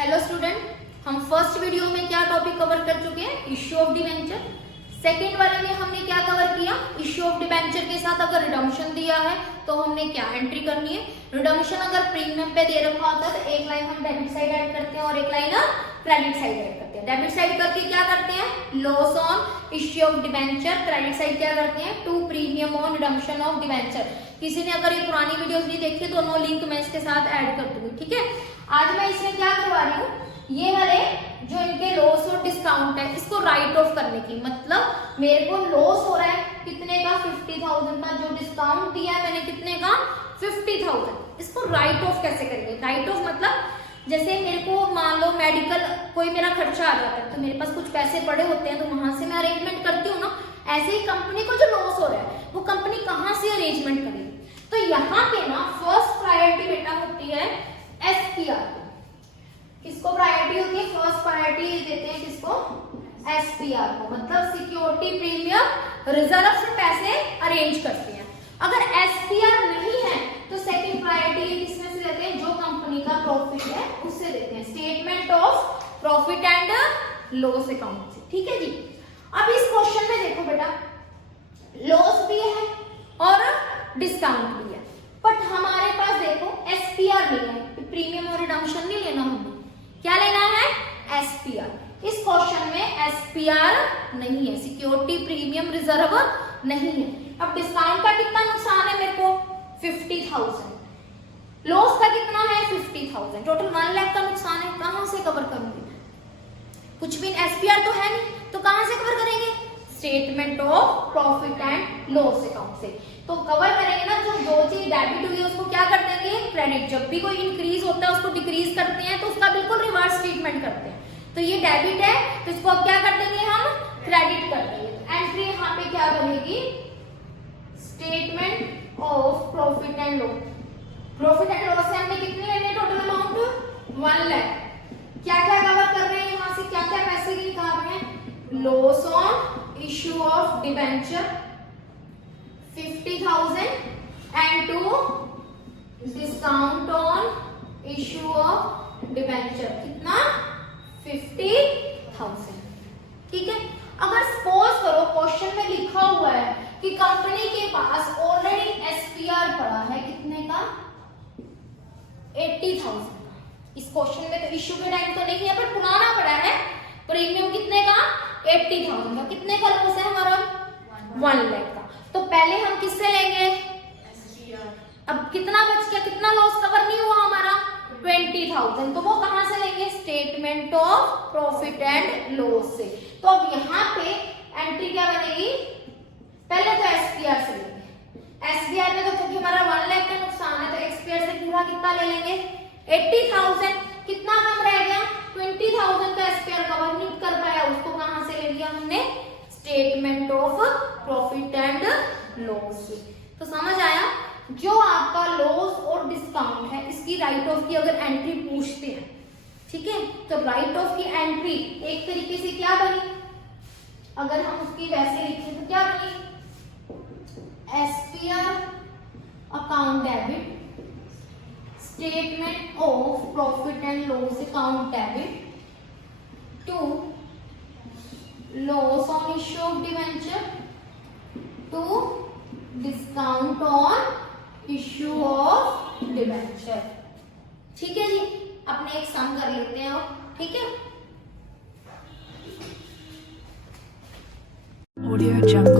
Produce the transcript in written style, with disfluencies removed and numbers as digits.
Hello student, हम first video में क्या टॉपिक कवर कर चुके हैं? Issue of debenture. सेकंड वाले में हमने क्या कवर किया? इश्यू ऑफ डिबेंचर के साथ अगर रिडम्पशन दिया है तो हमने क्या एंट्री करनी है। रिडम्पशन अगर प्रीमियम पे दे रखा होता है तो एक लाइन हम डेबिट साइड ऐड करते हैं और एक लाइन क्रेडिट साइड ऐड करते हैं। डेबिट साइड करके क्या करते हैं? Loss on issue of debenture. Credit side क्या करते हैं? To premium on redemption of debenture. किसी ने अगर ये पुरानी वीडियोस नहीं देखी तो दोनों लिंक मैं इसके साथ ऐड कर दूंगी, ठीक है। आज मैं इसमें क्या करवा रही हूँ, ये वाले जो इनके लॉस और डिस्काउंट है इसको राइट ऑफ करने की, मतलब मेरे को लॉस हो रहा है कितने का? 50,000 का। जो डिस्काउंट दिया है मैंने कितने का? 50,000। इसको राइट ऑफ कैसे करेंगे? राइट ऑफ मतलब जैसे मेरे को मान लो मेडिकल कोई मेरा खर्चा आ जाता है तो मेरे पास कुछ पैसे पड़े होते हैं तो वहां से मैं अरेंजमेंट करती हूँ ना। ऐसे ही कंपनी को जो लॉस हो रहा है वो कंपनी कहाँ से अरेंजमेंट करेगी? तो यहाँ पे ना फर्स्ट प्रायोरिटी बेटा होती है एसपीआर। किसको प्रायोरिटी होती है? फर्स्ट प्रायोरिटी देते हैं किसको? एसपीआर को, मतलब सिक्योरिटी प्रीमियम रिजर्व से पैसे अरेंज करते हैं। अगर एसपीआर नहीं है तो सेकंड प्रायोरिटी किसमें से देते हैं? जो कंपनी का प्रॉफिट है उससे देते हैं, statement of profit and loss account से, ठीक है जी। अब इस क्वेश्चन में देखो बेटा, लॉस भी है और डिस्काउंट भी है, बट हमारे पास देखो एसपीआर नहीं है, प्रीमियम और रिडम्पशन नहीं लेना। हमें क्या लेना है? एसपीआर। इस क्वेश्चन में एसपीआर नहीं है, सिक्योरिटी प्रीमियम रिजर्व नहीं है। अब डिस्काउंट का कितना नुकसान है मेरे को? 50,000। लॉस का कितना है? 50,000। टोटल 1 लाख का नुकसान है। कहां से कवर करूंगी? कुछ भी एसपीआर तो है नहीं, तो कहां से कवर करेंगे? Statement of profit and loss account से। तो कवर करेंगे ना, जो चीज डेबिट हुई है उसको क्या कर देंगे? क्रेडिट। जब भी कोई इंक्रीज होता है उसको डिक्रीज करते हैं तो उसका बिल्कुल रिवर्स ट्रीटमेंट करते हैं। तो ये डेबिट है तो इसको अब क्या कर देंगे? हम क्रेडिट कर देंगे। एंट्री यहाँ पे क्या बनेगी? Statement of profit and loss. Profit and loss से हमने कितने लेने? Total amount 1 lakh. क्या क्या कवर कर रहे हैं यहाँ से? क्या क्या पैसे निकाल रहे हैं? Loss on issue of debenture 50,000 and to discount on issue of debenture कितना? 50,000, ठीक है। अगर सपोज करो क्वेश्चन में लिखा हुआ है कि कंपनी के पास ऑलरेडी एसपीआर पड़ा है कितने का? 80,000 का। इस क्वेश्चन में तो इश्यू के टाइम तो नहीं है पर पुराना पड़ा है। प्रीमियम कितने का? 80,000 का। कितने का लॉस है हमारा? 1 लाख का। तो पहले हम किससे लेंगे? अब कितना बच गया? कितना लॉस कवर नहीं हुआ हमारा? 20,000। तो वो कहां से लेंगे? Statement of profit and loss से। तो अब यहाँ पे एंट्री क्या बनेगी? पहले तो एसपीआर से लेंगे। एसपीआर में तो क्योंकि हमारा 1 लाख का नुकसान है तो एसपीआर से पूरा कितना ले लेंगे? 80,000। कितना कम रह गया? 20,000 का एसपीआर कवर नहीं कर पाया, उसको कहां से ले लिया हमने? Statement of profit and loss. तो समझ आया? जो आपका लॉस और डिस्काउंट है इसकी राइट ऑफ की अगर एंट्री पूछते हैं, ठीक है, तो राइट ऑफ की एंट्री एक तरीके से क्या बनी? अगर हम उसकी वैसे लिखें तो क्या बनी? SPR account debit, statement of profit and loss account debit to loss on issue of debenture to discount on issue of debenture, ठीक है जी। अपने एक सम कर लेते हैं अब, ठीक है। Audio Jungle.